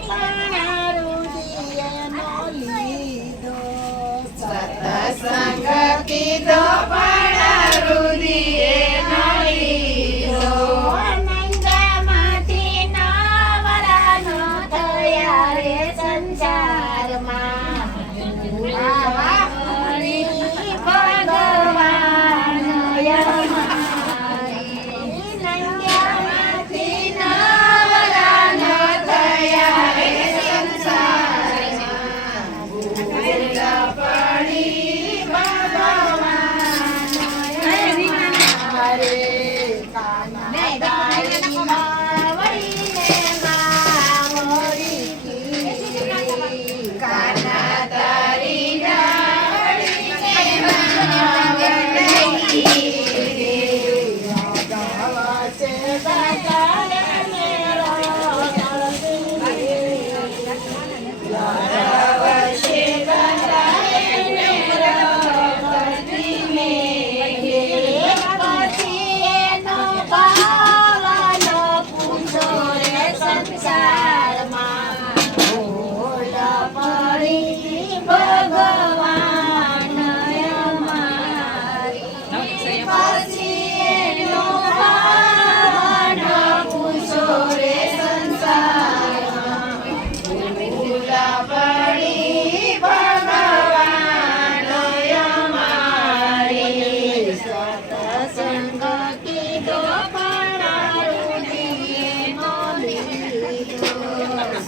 પણ રુદિયનો લીધો સતસંગ કીધો પણ રુદિએ ન લીધો નંદામાંથી નવરાનો થયા રે સંસારમાં ભગવાન નંદ્યામાંથી નવરાનો થયા રે સંસારમાં ભૂલ પડી ભગવાન હરે કાના દાઈમાં વળીને મારી કી કાના તારી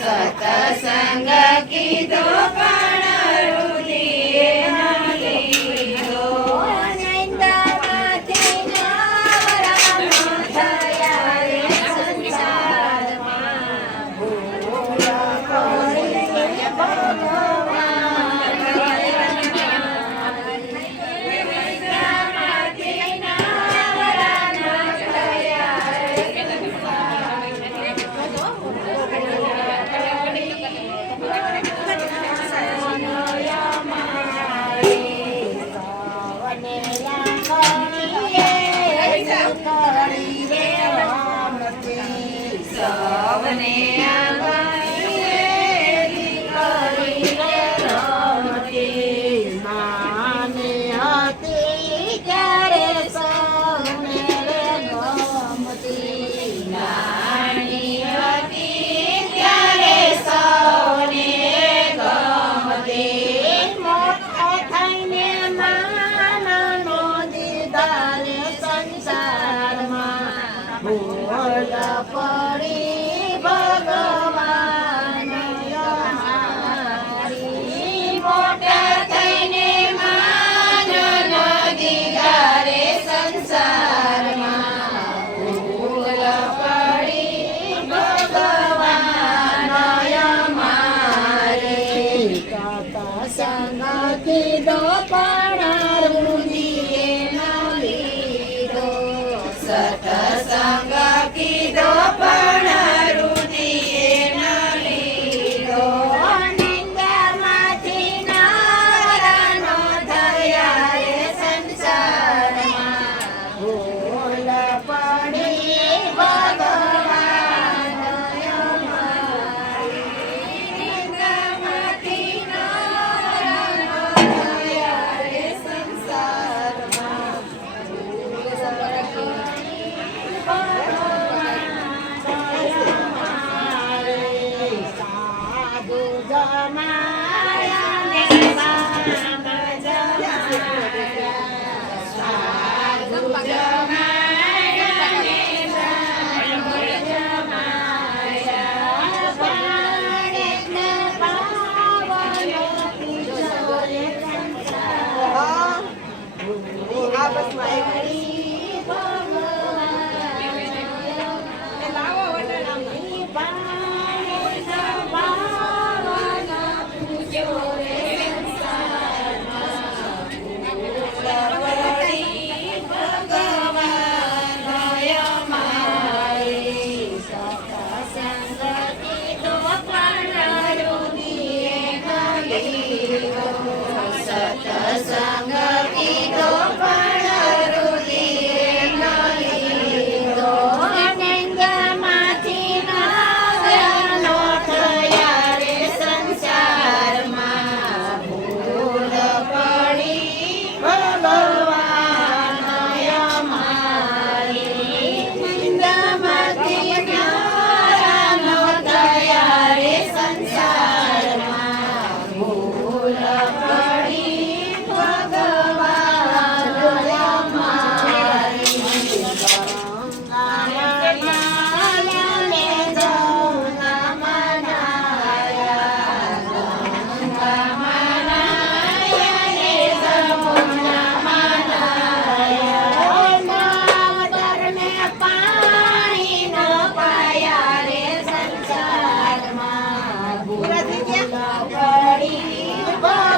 સતસંગ કીધો પણ રુદિએ ન લીધો નંદામાંથી નવરાનો થયા રે સંસારમાં ભૂલ પડી નંદામાંથી નવરાનો થયા સૌને આંગણીએ દીકરી રે રમતી માને હતી ત્યારે સૌને રે ગમતી નાની હતી ત્યારે સૌને ગમતી મોટા થઈને માનનો દીધા રે સંસારમાં ભૂલ પડી ભગવાન અમારી મોટા થઈને માનનો દીધા રે સંસારમાં ભૂલ પડી ભગવાન અમારી કાકા સંગ કીધો પણ રુદિએ ન લીધો સતસંગ કીધો પણ રુદિએ ન લીધો નિંદામાંથી નવરાનો થયા રે સંસારમાં ભૂલ પડી ભગવાન અમારી નિંદામાંથી નવરાનો થયા રે સંસારમાં સાધુ જમાયા ને બામ જમાયા સાધુ જમાયા ને બામ જમાયા પાણીને પાવન પૂજો રે સંસાર સતસંગ કીધો પણ રુદિએ ન લીધો નંદમાંથી નવરાનો થયા પાણીની